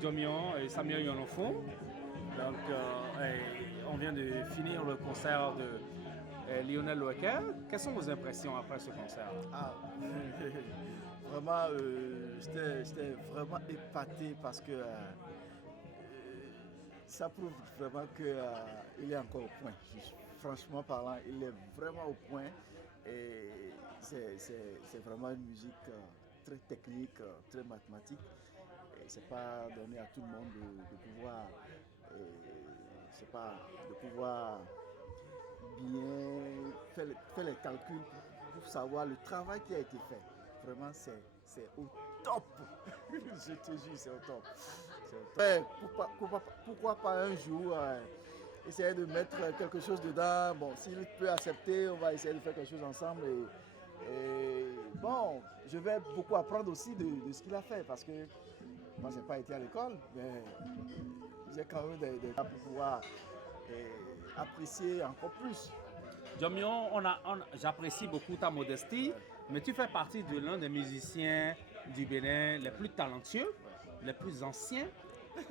Djomion et Samuel Yonofon. Donc, on vient de finir le concert de Lionel Loueke. Quelles sont vos impressions après ce concert? Vraiment, j'étais vraiment épaté parce que ça prouve vraiment qu'il est encore au point. Franchement parlant, il est vraiment au point. Et c'est vraiment une musique très technique, très mathématique. Et c'est pas donné à tout le monde de pouvoir bien faire les calculs pour savoir le travail qui a été fait. Vraiment, c'est au top. Je te jure, c'est au top. Pourquoi pas un jour essayer de mettre quelque chose dedans. Bon, s'il peut accepter, on va essayer de faire quelque chose ensemble. Et bon, je vais beaucoup apprendre aussi de ce qu'il a fait parce que moi, je n'ai pas été à l'école, mais j'ai quand même des pour pouvoir apprécier encore plus. Djomion, j'apprécie beaucoup ta modestie, mais tu fais partie de l'un des musiciens du Bénin les plus talentueux, les plus anciens.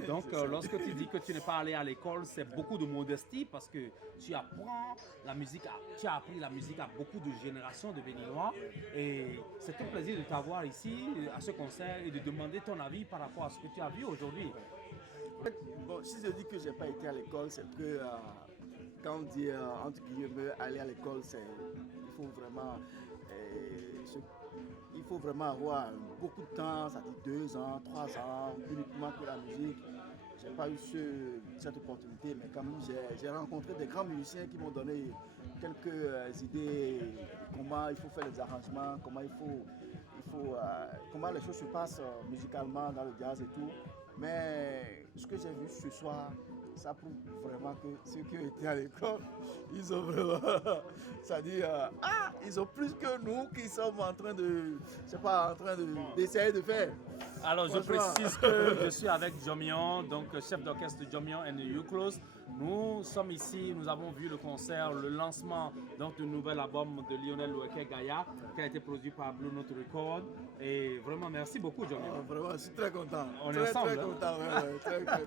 Donc, lorsque tu dis que tu n'es pas allé à l'école, c'est beaucoup de modestie parce que tu apprends la musique, tu as appris la musique à beaucoup de générations de Béninois. Et c'est un plaisir de t'avoir ici à ce concert et de demander ton avis par rapport à ce que tu as vu aujourd'hui. Bon, si je dis que je n'ai pas été à l'école, c'est que quand on dit entre guillemets aller à l'école, il faut vraiment avoir beaucoup de temps, ça dit 2 ans, 3 ans, uniquement pour la musique. Je n'ai pas eu cette opportunité, mais quand même, j'ai rencontré des grands musiciens qui m'ont donné quelques idées de comment il faut faire les arrangements, comment les choses se passent musicalement dans le jazz et tout. Mais ce que j'ai vu ce soir, ça prouve vraiment que ceux qui ont été à l'école, ils ont vraiment, c'est-à-dire, ils ont plus que nous qui sommes en train d'essayer de faire. Alors, je précise que je suis avec Djomion, donc chef d'orchestre de Djomion and the Euclos. Nous sommes ici, nous avons vu le concert, le lancement donc, du nouvel album de Lionel Loueke Gaïa qui a été produit par Blue Note Records. Et vraiment, merci beaucoup, Djomion. Vraiment, je suis très content. On est ensemble. Très content, très content.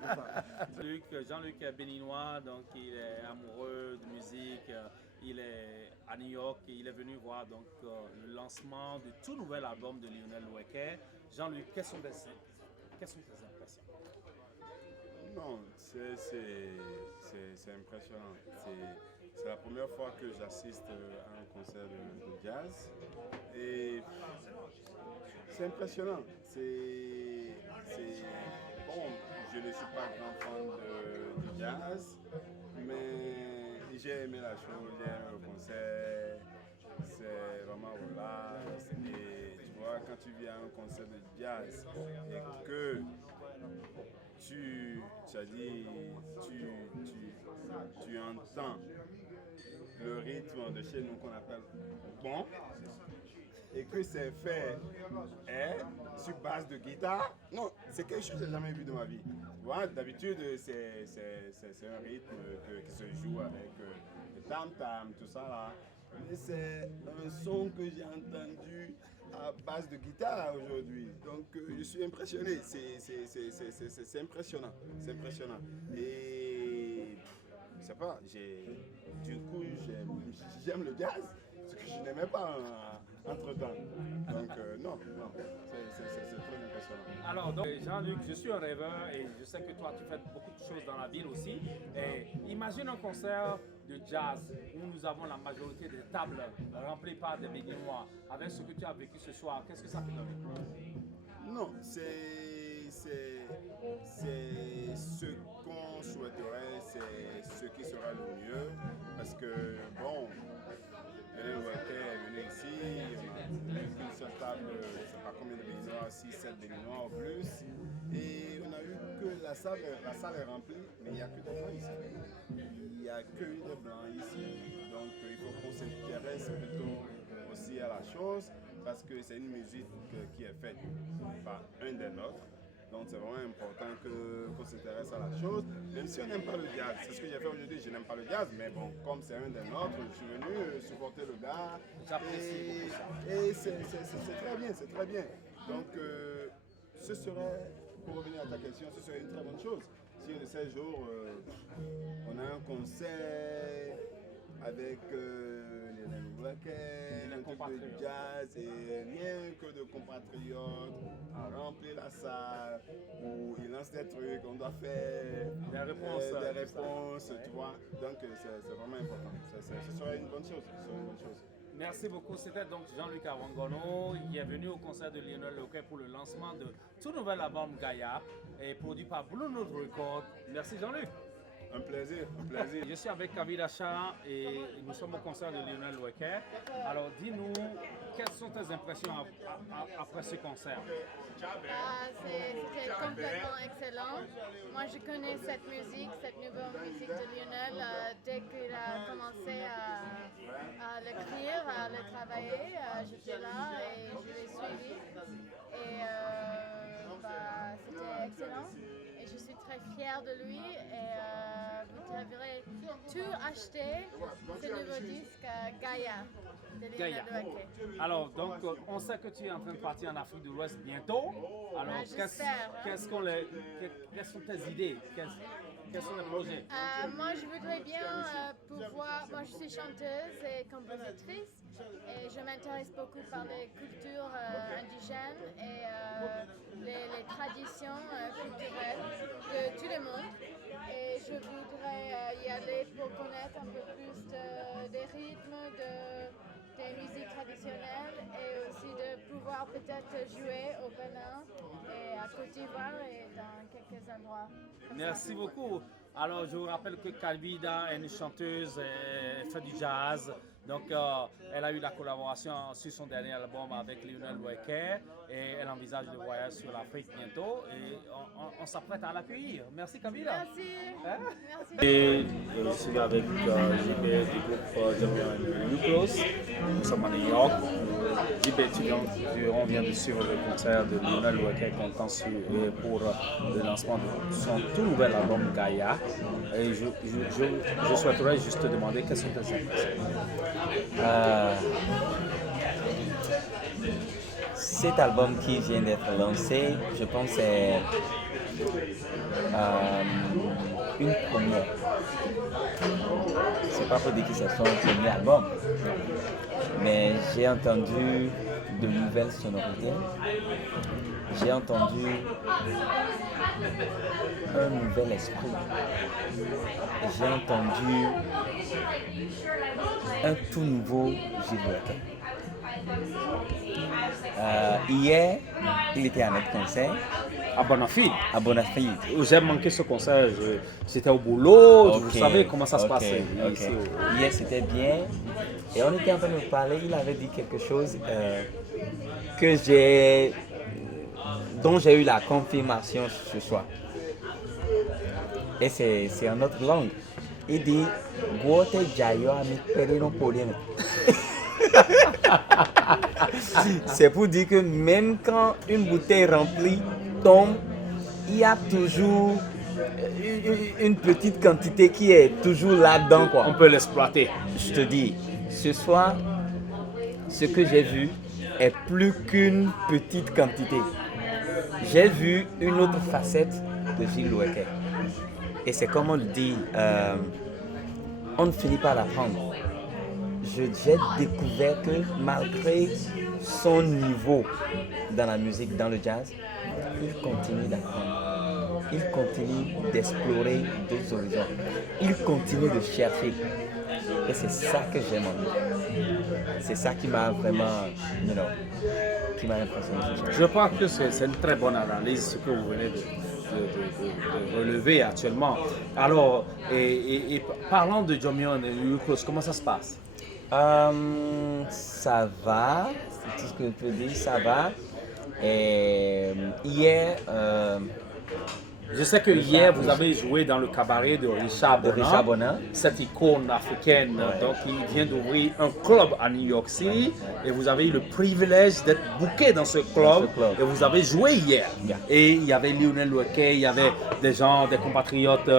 Jean-Luc est béninois, donc il est amoureux de musique. Il est à New York et il est venu voir donc, le lancement du tout nouvel album de Lionel Loueke. Jean-Luc, quelles sont tes impressions? Non, c'est impressionnant. C'est la première fois que j'assiste à un concert de jazz. Et c'est impressionnant. Bon, je ne suis pas grand fan de jazz, mais j'ai aimé la chose, j'ai aimé le concert. C'est vraiment relax. Et tu vois, quand tu viens à un concert de jazz et que tu entends le rythme de chez nous qu'on appelle bon, et que c'est fait sur base de guitare, non, c'est quelque chose que je n'ai jamais vu de ma vie. Voilà, d'habitude, c'est un rythme qui se joue avec le tam-tam, tout ça là. Mais c'est un son que j'ai entendu à base de guitare aujourd'hui. Donc je suis impressionné. C'est impressionnant. C'est impressionnant. Et je sais pas, du coup j'aime le jazz, ce que je n'aimais pas entre-temps. Donc non, c'est très impressionnant. Alors donc Jean-Luc, je suis un rêveur et je sais que toi tu fais beaucoup de choses dans la ville aussi. Et imagine un concert de jazz où nous avons la majorité des tables remplies par des Béninois. Avec ce que tu as vécu ce soir, qu'est-ce que ça peut donner? Non, c'est ce qu'on souhaiterait, c'est ce qui sera le mieux. Parce que, bon, Lionel Loueke est venu ici, une seule table, je ne sais pas combien de Béninois, 6-7 Béninois en plus. Et on a eu que la salle est remplie, mais il n'y a que des blancs ici. Il n'y a que des blancs ici. Donc il faut qu'on s'intéresse plutôt aussi à la chose, parce que c'est une musique qui est faite par un des nôtres. Donc c'est vraiment important qu'on s'intéresse à la chose, même si on n'aime pas le jazz. C'est ce que j'ai fait aujourd'hui, je n'aime pas le jazz, mais bon, comme c'est un des nôtres, je suis venu supporter le gars. J'apprécie beaucoup ça. Et c'est très bien, c'est très bien. Donc, ce serait, pour revenir à ta question, ce serait une très bonne chose. Si un de ces jours, on a un concert avec les Ouaké, un truc de jazz et rien que de compatriotes à remplir la salle où ils lancent des trucs, on doit faire des réponses, tu vois. Donc c'est vraiment important. Ce serait une bonne chose. Merci beaucoup. C'était donc Jean-Luc Awangono qui est venu au concert de Lionel Louquet pour le lancement de tout nouvel album Gaïa et produit par Blue Note Records. Merci Jean-Luc. Un plaisir, un plaisir. Je suis avec Kavita Shah et nous sommes au concert de Lionel Louquet. Alors dis-nous, quelles sont tes impressions après ce concert? C'était complètement excellent. Moi, je connais cette musique, cette nouvelle musique de Lionel, dès qu'il a commencé à l'écrire, à le travailler. J'étais là et je l'ai suivi. Et c'était excellent. Et je suis très fière de lui. Et vous devrez tout acheter, ce nouveau disque Gaïa. Gaïa. Alors, donc, on sait que tu es en train de partir en Afrique de l'Ouest bientôt. Alors, quelles sont tes idées? Quels sont les projets? Moi, je voudrais bien pouvoir... Moi, je suis chanteuse et compositrice et je m'intéresse beaucoup par les cultures indigènes et les traditions culturelles de tout le monde. Et je voudrais y aller pour connaître un peu plus des rythmes, des musiques traditionnelles et aussi de pouvoir peut-être jouer au Bénin et à Côte d'Ivoire et dans quelques endroits. Merci beaucoup. Alors, je vous rappelle que Kavita est une chanteuse, elle fait du jazz. Donc, elle a eu la collaboration sur son dernier album avec Lionel Louquet et elle envisage de voyager sur l'Afrique bientôt et on s'apprête à l'accueillir. Merci Kavita. Merci. Hein? Merci. Et je suis avec JB du groupe Jamie Nucleus. Nous sommes à New York. JB, on vient de suivre le concert de Lionel Louquet pour le lancement de son tout nouvel album Gaïa. Et je souhaiterais juste te demander quelles sont tes impressions. Cet album qui vient d'être lancé, je pense que c'est une première. C'est pas pour dire que c'est son premier album, mais j'ai entendu de nouvelles sonorités. J'ai entendu un nouvel esprit. J'ai entendu un tout nouveau Gilles Louquet. Hier, il était à notre concert. À Bonafide. À Bonafide. J'ai manqué ce concert. J'étais au boulot. Okay, vous savez comment ça se passait. Okay. Hier, c'était bien. Et on était en train de parler. Il avait dit quelque chose dont j'ai eu la confirmation ce soir. Et c'est en notre langue. Il dit Guote Jayo Ami Perino Polino. C'est pour dire que même quand une bouteille remplie tombe, il y a toujours une petite quantité qui est toujours là-dedans, quoi. On peut l'exploiter. Je te dis, ce soir, ce que j'ai vu est plus qu'une petite quantité. J'ai vu une autre facette de Gilles Louquet. Et c'est comme on le dit, on ne finit pas d'apprendre. J'ai découvert que malgré son niveau dans la musique, dans le jazz, il continue d'apprendre. Il continue d'explorer d'autres horizons. Il continue de chercher. Et c'est ça que j'aime en lui. C'est ça qui m'a vraiment, qui m'a impressionné. Je crois que c'est une très bonne analyse, ce que vous venez de relever actuellement. Alors, et parlons de Jamie Nucleus, comment ça se passe? Ça va, c'est tout ce que je peux dire, ça va. Et hier, je sais que hier vous avez joué dans le cabaret de Richard Bonin, cette icône africaine. Ouais. Donc il vient d'ouvrir un club à New York City et vous avez eu le privilège d'être booké dans ce club et vous avez joué hier. Yeah. Et il y avait Lionel Louquet, il y avait des gens, des compatriotes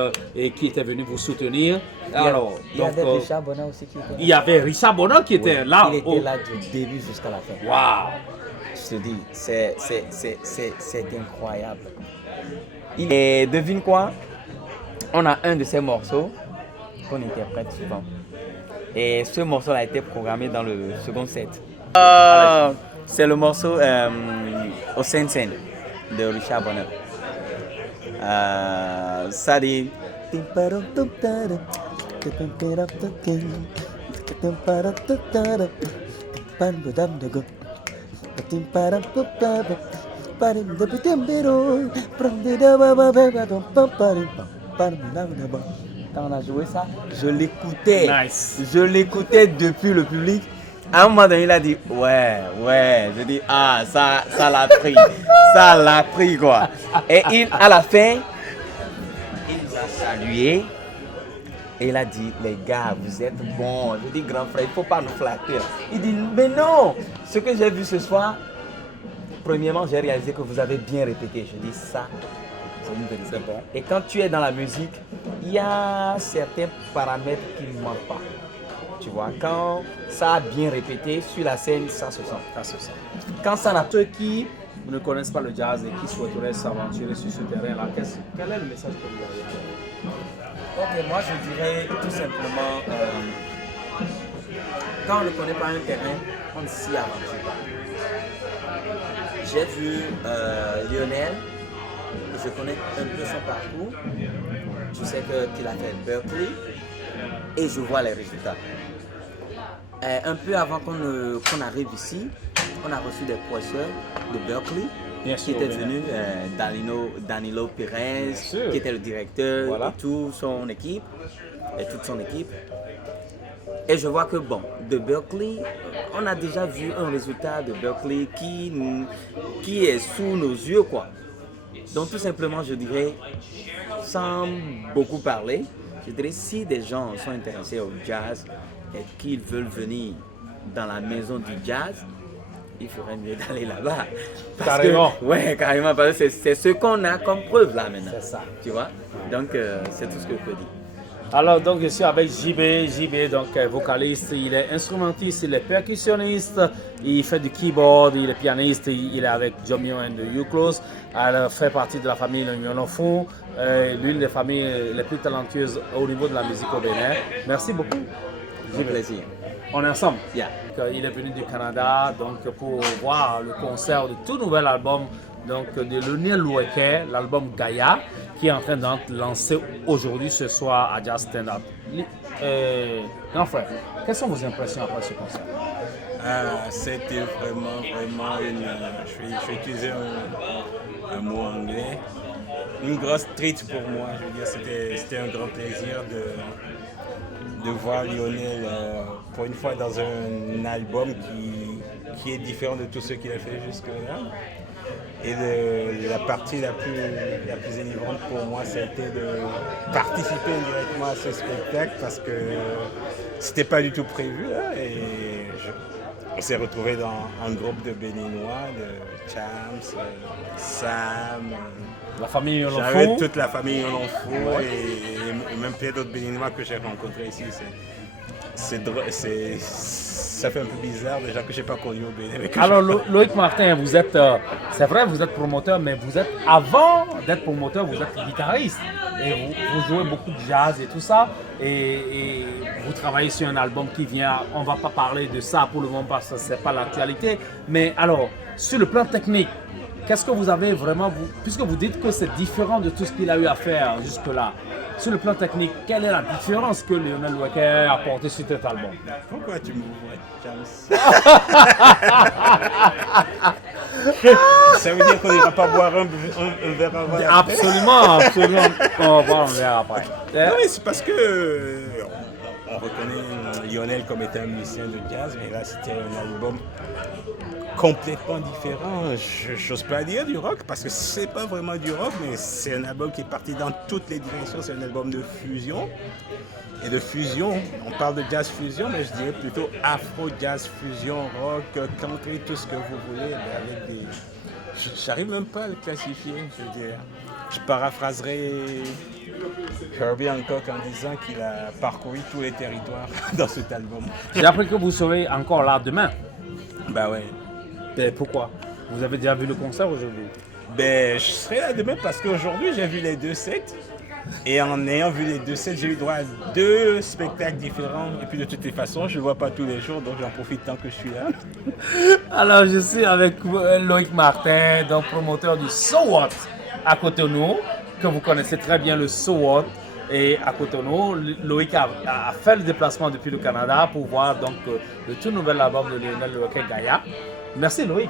qui étaient venus vous soutenir. Alors, il y avait Richard Bonin aussi qui était là. Il y avait Richard Bonin qui était là. Il était là du début jusqu'à la fin. Waouh! Je te dis, c'est incroyable. Et devine quoi? On a un de ces morceaux qu'on interprète souvent. Et ce morceau a été programmé dans le second set. C'est le morceau au Sen de Richard Bonner. Ça dit. Quand on a joué ça, je l'écoutais. Nice. Je l'écoutais depuis le public. À un moment donné, il a dit ouais. Je dis ça l'a pris. Ça l'a pris quoi. Et à la fin, il nous a salué. Et il a dit, les gars, vous êtes bons. Je dis, grand frère, il ne faut pas nous flatter. Il dit, mais non, ce que j'ai vu ce soir, premièrement, j'ai réalisé que vous avez bien répété. Je dis, ça, c'est une vérité. Bon. Et quand tu es dans la musique, il y a certains paramètres qui ne manquent pas. Tu vois, quand ça a bien répété, sur la scène, ça se sent. Ça se sent. Quand ça n'a pas... Ceux qui ne connaissent pas le jazz et qui souhaiteraient s'aventurer sur ce terrain-là, quel est le message que vous avez? Ok, moi je dirais tout simplement, quand on ne connaît pas un terrain, on ne s'y aventure pas. J'ai vu Lionel, je connais un peu son parcours, je sais qu'il a fait Berklee et je vois les résultats. Un peu avant qu'on arrive ici, on a reçu des professeurs de Berklee. Qui était venu, Danilo Pérez, qui était le directeur, voilà. Et toute son équipe. Et je vois que bon, de Berklee, on a déjà vu un résultat de Berklee qui est sous nos yeux quoi. Donc tout simplement, je dirais, sans beaucoup parler, je dirais si des gens sont intéressés au jazz et qu'ils veulent venir dans la maison du jazz, il faudrait mieux d'aller là-bas. Carrément. Ouais, carrément, parce que c'est ce qu'on a comme preuve là maintenant. C'est ça. Tu vois? Donc, c'est tout ce que je peux dire. Alors, donc, je suis avec JB, donc vocaliste, il est instrumentiste, il est percussionniste, il fait du keyboard, il est pianiste, il est avec Jomio and the U-Close, il fait partie de la famille Nyonofou, l'une des familles les plus talentueuses au niveau de la musique au Bénin. Merci beaucoup. J'ai plaisir. On est ensemble. Yeah. Il est venu du Canada donc, pour voir le concert du tout nouvel album donc, de Lionel Loueke, l'album Gaïa, qui est en train d'être lancé aujourd'hui, ce soir à Jazz Stand Up. Grand frère, quelles sont vos impressions après ce concert? C'était vraiment je vais utiliser un mot anglais, une grosse treat pour moi. Je veux dire, c'était un grand plaisir de voir Lionel pour une fois dans un album qui est différent de tout ce qu'il a fait jusque-là. Et la partie la plus énivrante pour moi, c'était de participer indirectement à ce spectacle parce que c'était pas du tout prévu là, et on s'est retrouvés dans un groupe de Béninois, de Chams, Sam. La famille Nyonofou. J'avais toute la famille Nyonofou et même plein d'autres Béninois que j'ai rencontrés ici. C'est drôle, ça fait un peu bizarre déjà que je n'ai pas connu au Bénin. Alors Loïc Martin, vous êtes, c'est vrai, vous êtes promoteur, mais vous êtes, avant d'être promoteur, vous êtes guitariste. Et vous jouez beaucoup de jazz et tout ça. Et vous travaillez sur un album qui vient, on ne va pas parler de ça pour le moment parce que ce n'est pas l'actualité. Mais alors, sur le plan technique, qu'est-ce que vous avez vraiment, puisque vous dites que c'est différent de tout ce qu'il a eu à faire jusque-là, sur le plan technique, quelle est la différence que Lionel Loueke a apporté sur cet album? Pourquoi tu m'ouvres, James? Ça veut dire qu'on n'ira pas boire un verre avant? Absolument. On va boire un verre après. Non, mais c'est parce que on reconnaît Lionel comme étant un musicien de jazz, mais là c'était un album complètement différent. Je n'ose pas dire du rock parce que c'est pas vraiment du rock, mais c'est un album qui est parti dans toutes les directions. C'est un album de fusion. Et de fusion, on parle de jazz fusion, mais je dirais plutôt afro-jazz fusion, rock, country, tout ce que vous voulez, mais avec des... J'arrive même pas à le classifier, je veux dire. Je paraphraserai Herbie Hancock en disant qu'il a parcouru tous les territoires dans cet album. J'ai appris que vous serez encore là demain. Bah ouais. Et pourquoi? Vous avez déjà vu le concert aujourd'hui? Ben, je serai là demain parce qu'aujourd'hui, j'ai vu les 2 sets. Et en ayant vu les 2 sets, j'ai eu droit à 2 spectacles différents. Et puis de toutes les façons, je ne le vois pas tous les jours, donc j'en profite tant que je suis là. Alors, je suis avec Loïc Martin, donc promoteur du So What à Cotonou, que vous connaissez très bien le So What. Et à Cotonou, Loïc a fait le déplacement depuis le Canada pour voir donc le tout nouvel album de Lionel Loueke Gaïa. Merci Loïc.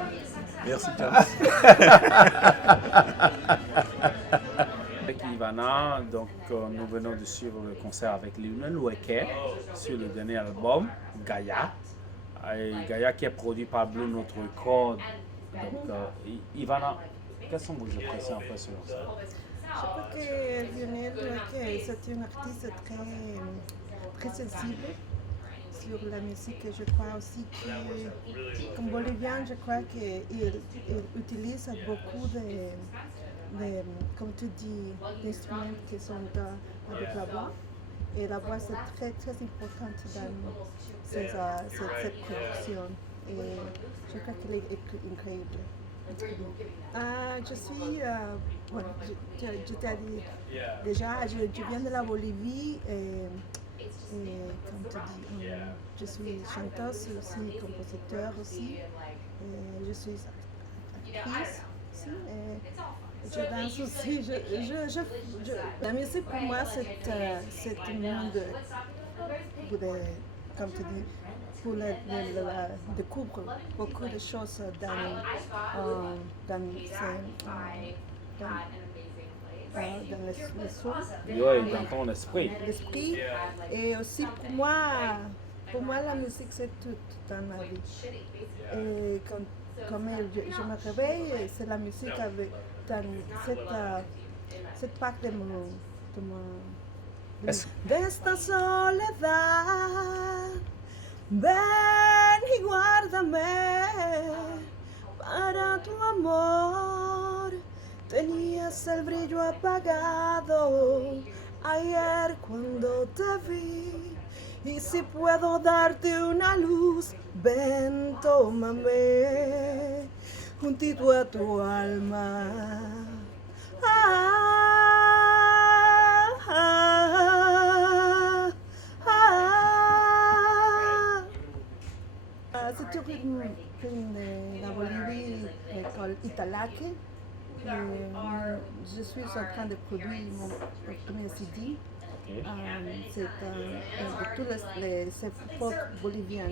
Merci, Charles. Avec Ivana, donc nous venons de suivre le concert avec Lionel Loueke sur le dernier album Gaïa. Et Gaïa qui est produit par Blue Note Records. Donc Ivana, quelles sont vos impressions après ce concert? Je crois que Lionel Loueke, c'est un artiste très sensible sur la musique. Je crois aussi que, comme Bolivien, je crois qu'il utilise beaucoup comme tu dis, d'instruments qui sont avec la voix. Et la voix, c'est très, très importante dans cette production. Et je crois qu'il est incroyable. Je suis, voilà, je t'ai dit déjà, je viens de la Bolivie et comme tu dis, je suis chanteuse aussi, compositeur aussi, et je suis actrice aussi, et je danse aussi. La musique pour moi c'est un monde, comme tu dis, pour découvrir beaucoup de choses dans le son. Oui, dans ton esprit. L'esprit. Et aussi pour moi la musique c'est tout dans ma vie. Et quand je me réveille, c'est la musique avec dans cette part de esta soledad. Ven y guárdame para tu amor. Tenías el brillo apagado ayer cuando te vi. Y si puedo darte una luz, ven, tómame juntito a tu alma. C'est un rythme de la Bolivie called Italaque. Je suis en train de produire mon premier CD. C'est de tous les folk boliviens.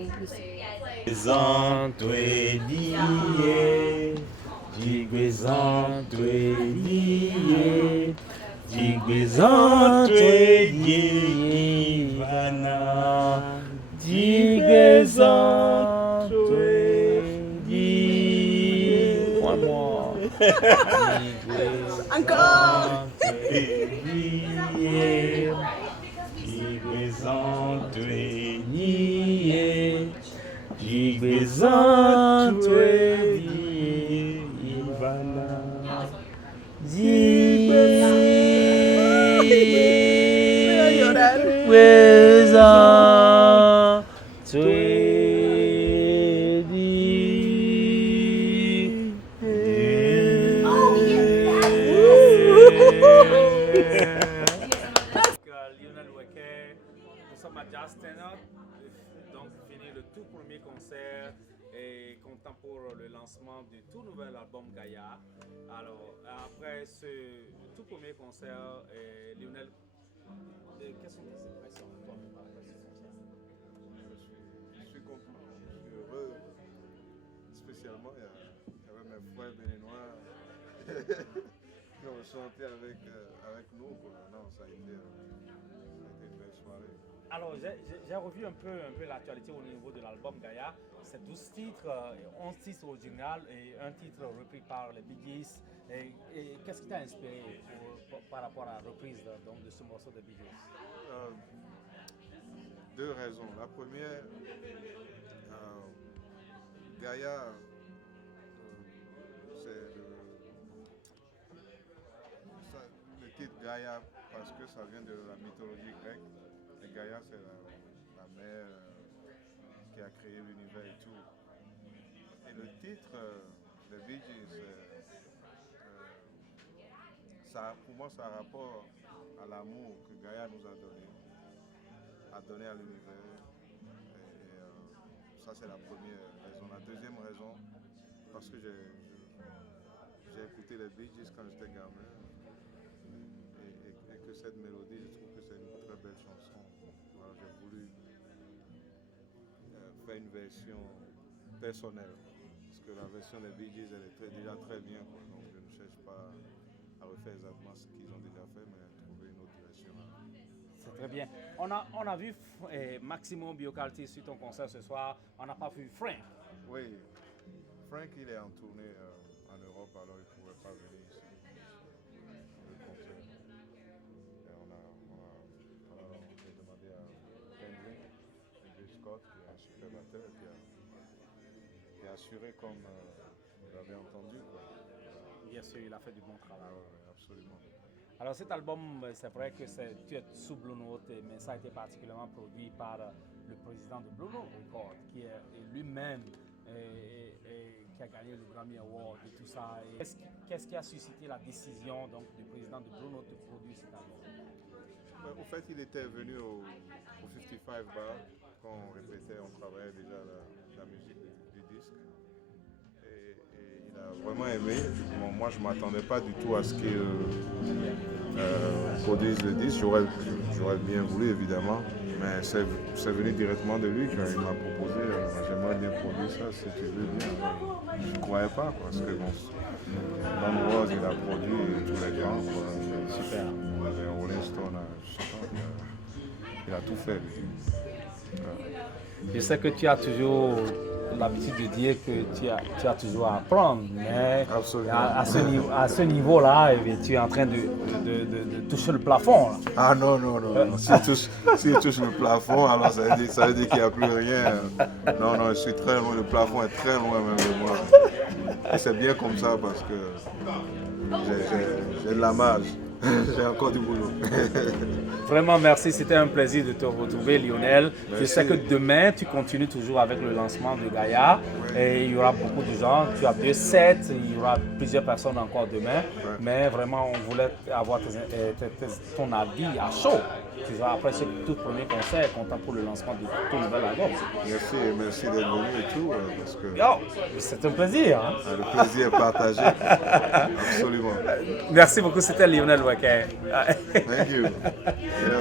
Encore. Lionel Loueke, nous sommes à Jazz Stand Up, donc fini le tout premier concert et content pour le lancement du tout nouvel album Gaïa. Alors après ce tout premier concert, Lionel, quelles sont tes impressions après ce concert? Je suis content, je suis heureux, spécialement il y avait mes frères béninois qui ont chanté avec nous. Non, ça a été une belle soirée. Alors j'ai revu un peu l'actualité au niveau de l'album Gaïa. C'est 12 titres, 11 titres originaux et un titre repris par les Bee Gees. Et qu'est-ce qui t'a inspiré par rapport à la reprise de ce morceau de Bee Gees? Deux raisons. La première, Gaïa, c'est le titre Gaïa parce que ça vient de la mythologie grecque. Et Gaïa, c'est la mère qui a créé l'univers et tout. Et le titre, les Bee Gees, pour moi, ça a rapport à l'amour que Gaïa nous a donné à l'univers. Ça, c'est la première raison. La deuxième raison, parce que j'ai écouté les Bee Gees quand j'étais gamin. Et que cette mélodie, je trouve que c'est une très belle chanson. Alors, j'ai voulu faire une version personnelle. Parce que la version des Bee Gees, elle est déjà très bien. Quoi. Donc, je ne cherche pas à refaire exactement ce qu'ils ont déjà fait, mais à trouver une autre version. C'est très bien. On a vu Maximo Biocalti sur ton concert ce soir. On n'a pas vu Frank. Oui, Frank, il est en tournée en Europe, alors il ne pouvait pas venir ici. Le concert. Et j'ai demandé à Kendrick Scott, qui est un super batteur, qui a assuré comme vous l'avez entendu. Quoi. Bien sûr, il a fait du bon travail. Oui, absolument. Alors cet album, c'est vrai que tu es sous Blue Note, mais ça a été particulièrement produit par le président de Blue Note Records, qui est lui-même qui a gagné le Grammy Award et tout ça. Et qu'est-ce qui a suscité la décision donc, du président de Blue Note de produire cet album? Au fait, il était venu au 55 Bar quand on répétait, on travaillait déjà la musique du disque. Et il a vraiment aimé. Bon, moi, je ne m'attendais pas du tout à ce qu'il produise le disque. J'aurais bien voulu, évidemment. Mais c'est venu directement de lui quand il m'a proposé. J'aimerais bien produire ça, si tu veux bien. Je ne croyais pas, parce que bon, Don Rose, il a produit tous les grands. Quoi. Super. Rolling Stone, il a tout fait. Je sais que tu as toujours l'habitude de dire que tu as toujours à apprendre, mais à ce niveau-là, tu es en train de toucher le plafond. Là. Ah non. S'il touche le plafond, alors ça veut dire qu'il n'y a plus rien. Non, je suis très loin, le plafond est très loin même de moi. Et c'est bien comme ça parce que j'ai de la marge. J'ai encore du boulot. Vraiment, merci. C'était un plaisir de te retrouver, Lionel. Merci. Je sais que demain, tu continues toujours avec le lancement de Gaïa. Oui. Et il y aura beaucoup de gens. Tu as 2 sets. Il y aura plusieurs personnes encore demain. Oui. Mais vraiment, on voulait avoir ton avis à chaud. Tu vois, après ce tout premier concert, content pour le lancement de ton nouvel album. Merci d'être venu et tout. Parce que c'est un plaisir. Hein? Le plaisir est partagé. Absolument. Merci beaucoup. C'était Lionel Wacker. Thank you. Yeah.